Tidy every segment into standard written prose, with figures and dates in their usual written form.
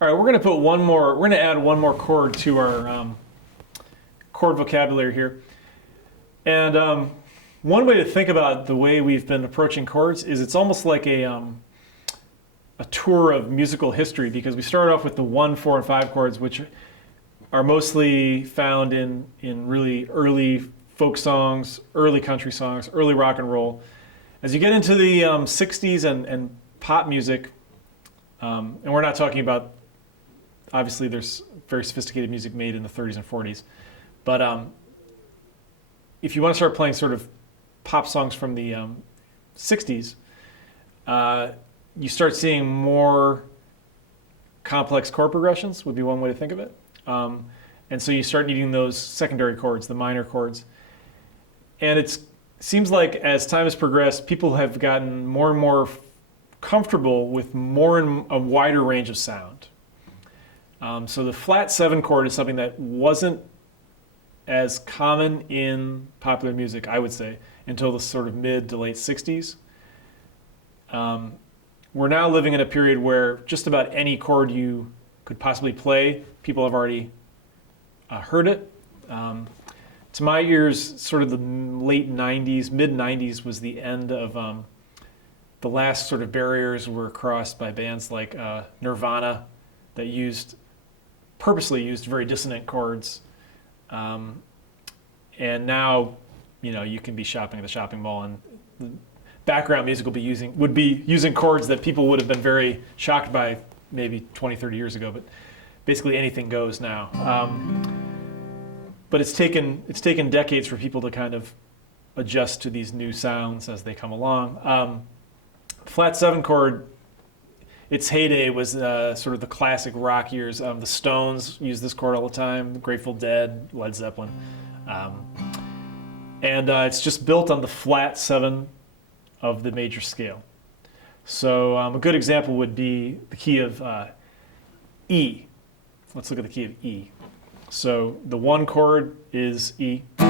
All right, we're going to put one more. We're going to add one more chord to our chord vocabulary here. And one way to think about the way we've been approaching chords is it's almost like a tour of musical history, because we started off with the 1, 4, and 5 chords, which are mostly found in really early folk songs, early country songs, early rock and roll. As you get into the 60s and pop music, and we're not talking about, obviously there's very sophisticated music made in the 30s and 40s, but if you want to start playing sort of pop songs from the 60s, you start seeing more complex chord progressions, would be one way to think of it. And so you start needing those secondary chords, the minor chords. And it seems like as time has progressed, people have gotten more and more comfortable with more and a wider range of sound. So the flat 7 chord is something that wasn't as common in popular music, I would say, until the sort of mid to late 60s. We're now living in a period where just about any chord you could possibly play, people have already heard it. To my ears, sort of the late 90s, mid 90s was the end of the last sort of barriers were crossed by bands like Nirvana that purposely used very dissonant chords. And now, you can be shopping at the shopping mall and the background music would be using chords that people would have been very shocked by maybe 20, 30 years ago, but basically anything goes now. But it's taken decades for people to kind of adjust to these new sounds as they come along. Flat 7 chord, its heyday was sort of the classic rock years. The Stones used this chord all the time, the Grateful Dead, Led Zeppelin. And it's just built on the flat 7 of the major scale. So a good example would be the key of E. Let's look at the key of E. So the 1 chord is E. The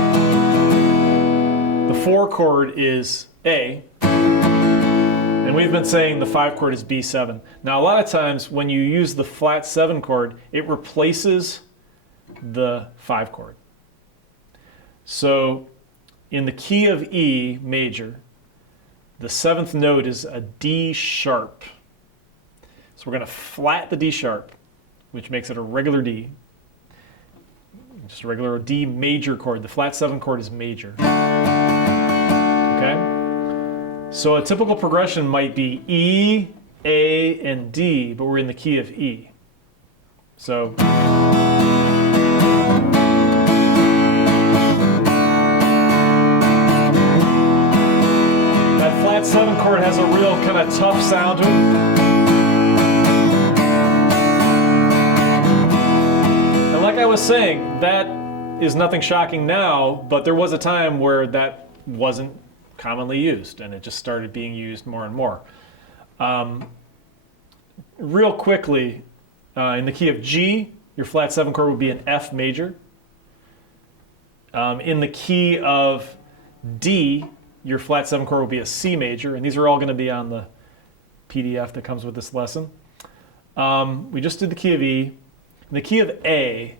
4 chord is A. And we've been saying the 5 chord is B7. Now a lot of times when you use the flat 7 chord, it replaces the 5 chord. So in the key of E major, the 7th note is a D sharp. So we're going to flat the D sharp, which makes it a regular D. Just a regular D major chord. The flat 7 chord is major. Okay? So a typical progression might be E, A, and D, but we're in the key of E. So that flat 7 chord has a real kind of tough sound to it. And like I was saying, that is nothing shocking now, but there was a time where that wasn't commonly used, and it just started being used more and more. Real quickly, in the key of G, your flat 7 chord would be an F major. In the key of D, your flat 7 chord will be a C major, and these are all going to be on the PDF that comes with this lesson. We just did the key of E. In the key of A,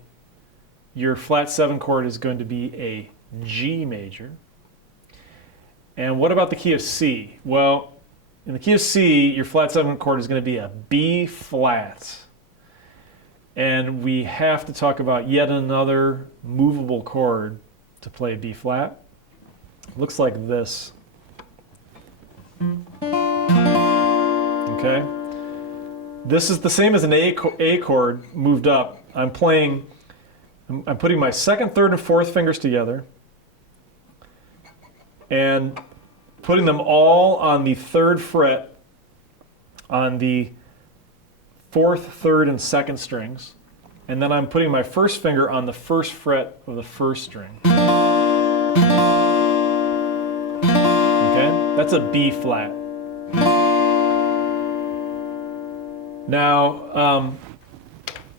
your flat 7 chord is going to be a G major. And what about the key of C? Well, in the key of C, your flat 7 chord is going to be a B flat. And we have to talk about yet another movable chord to play B flat. It looks like this. Okay? This is the same as an A chord moved up. I'm putting my 2nd, 3rd, and 4th fingers together and putting them all on the 3rd fret on the 4th, 3rd, and 2nd strings. And then I'm putting my 1st finger on the 1st fret of the 1st string. Okay? That's a B flat. Now,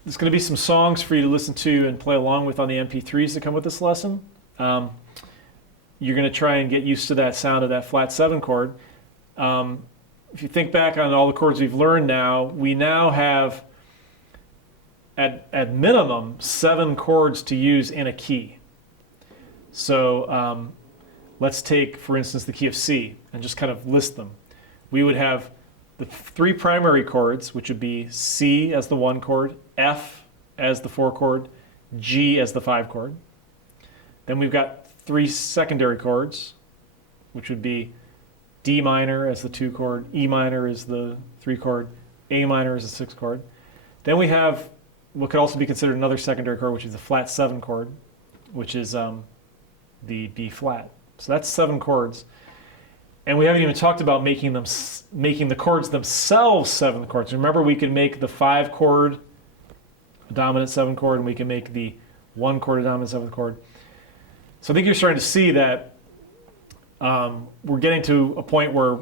there's going to be some songs for you to listen to and play along with on the MP3s that come with this lesson. You're going to try and get used to that sound of that flat 7 chord. If you think back on all the chords we've learned now, we now have at minimum 7 chords to use in a key. So let's take, for instance, the key of C and just kind of list them. We would have the 3 primary chords, which would be C as the 1 chord, F as the 4 chord, G as the 5 chord. Then we've got 3 secondary chords, which would be D minor as the 2 chord, E minor is the 3 chord, A minor is the 6 chord. Then we have what could also be considered another secondary chord, which is the flat 7 chord, which is the B flat. So that's 7 chords. And we haven't even talked about making the chords themselves 7 chords. Remember, we can make the 5 chord a dominant 7 chord, and we can make the 1 chord a dominant 7th chord. So I think you're starting to see that we're getting to a point where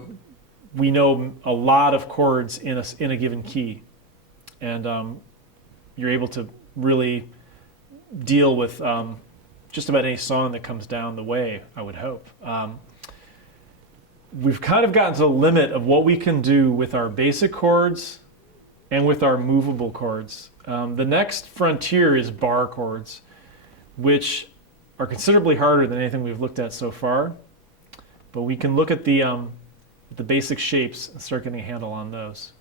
we know a lot of chords in a given key, and you're able to really deal with just about any song that comes down the way, I would hope. We've kind of gotten to the limit of what we can do with our basic chords and with our movable chords. The next frontier is bar chords, which are considerably harder than anything we've looked at so far. But we can look at the basic shapes and start getting a handle on those.